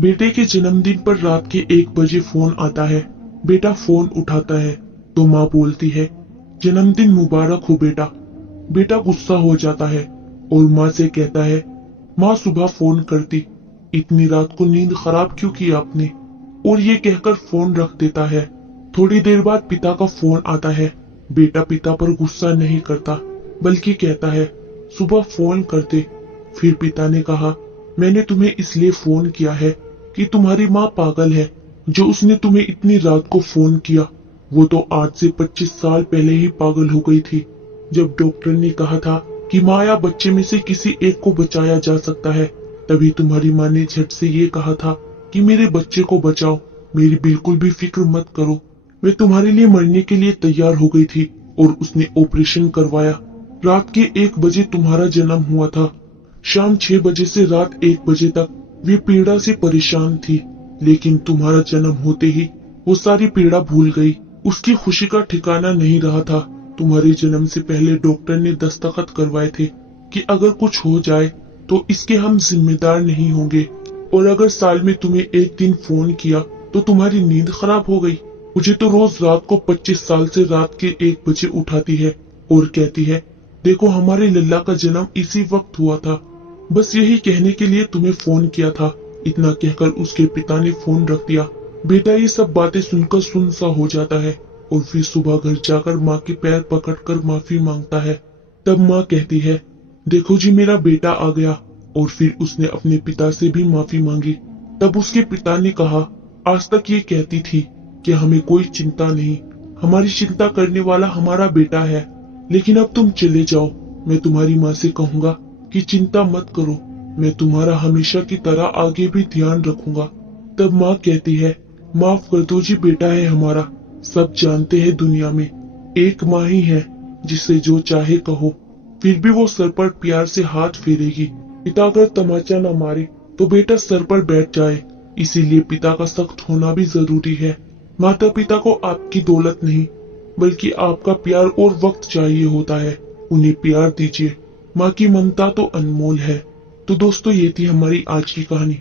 बेटे के जन्मदिन पर रात के 1 बजे फोन आता है। बेटा फोन उठाता है तो माँ बोलती है, जन्मदिन मुबारक हो बेटा। बेटा गुस्सा हो जाता है और माँ से कहता है, माँ सुबह फोन करती, इतनी रात को नींद खराब क्यों की आपने। और ये कहकर फोन रख देता है। थोड़ी देर बाद पिता का फोन आता है। बेटा पिता पर गुस्सा नहीं करता बल्कि कहता है, सुबह फोन करते। फिर पिता ने कहा, मैंने तुम्हें इसलिए फोन किया है कि तुम्हारी माँ पागल है जो उसने तुम्हें इतनी रात को फोन किया। वो तो आज से 25 साल पहले ही पागल हो गई थी, जब डॉक्टर ने कहा था कि माँ या बच्चे में से किसी एक को बचाया जा सकता है। तभी तुम्हारी माँ ने झट से ये कहा था कि मेरे बच्चे को बचाओ, मेरी बिल्कुल भी फिक्र मत करो। मैं तुम्हारे लिए मरने के लिए तैयार हो गई थी और उसने ऑपरेशन करवाया। रात के 1 बजे तुम्हारा जन्म हुआ था। शाम 6 बजे से रात 1 बजे तक वे पीड़ा से परेशान थी, लेकिन तुम्हारा जन्म होते ही वो सारी पीड़ा भूल गई। उसकी खुशी का ठिकाना नहीं रहा था। तुम्हारे जन्म से पहले डॉक्टर ने दस्तखत करवाए थे कि अगर कुछ हो जाए तो इसके हम जिम्मेदार नहीं होंगे। और अगर साल में तुम्हें एक दिन फोन किया तो तुम्हारी नींद खराब हो गई। मुझे तो रोज रात को 25 साल से रात के 1 बजे उठाती है और कहती है, देखो हमारे लल्ला का जन्म इसी वक्त हुआ था। बस यही कहने के लिए तुम्हें फोन किया था। इतना कहकर उसके पिता ने फोन रख दिया। बेटा ये सब बातें सुनकर सुन सा हो जाता है और फिर सुबह घर जाकर माँ के पैर पकड़कर माफी मांगता है। तब माँ कहती है, देखो जी मेरा बेटा आ गया। और फिर उसने अपने पिता से भी माफी मांगी। तब उसके पिता ने कहा, आज तक ये कहती थी कि हमें कोई चिंता नहीं, हमारी चिंता करने वाला हमारा बेटा है। लेकिन अब तुम चले जाओ। मैं तुम्हारी माँ से कहूंगा कि चिंता मत करो, मैं तुम्हारा हमेशा की तरह आगे भी ध्यान रखूंगा। तब माँ कहती है, माफ कर दो जी, बेटा है हमारा। सब जानते हैं दुनिया में एक माँ ही है जिसे जो चाहे कहो। फिर भी वो सर पर प्यार से हाथ फेरेगी। पिता अगर तमाचा न मारे तो बेटा सर पर बैठ जाए। इसीलिए पिता का सख्त होना भी जरूरी है। माता पिता को आपकी दौलत नहीं बल्कि आपका प्यार और वक्त चाहिए होता है। उन्हें प्यार दीजिए। माँ की ममता तो अनमोल है। तो दोस्तों ये थी हमारी आज की कहानी।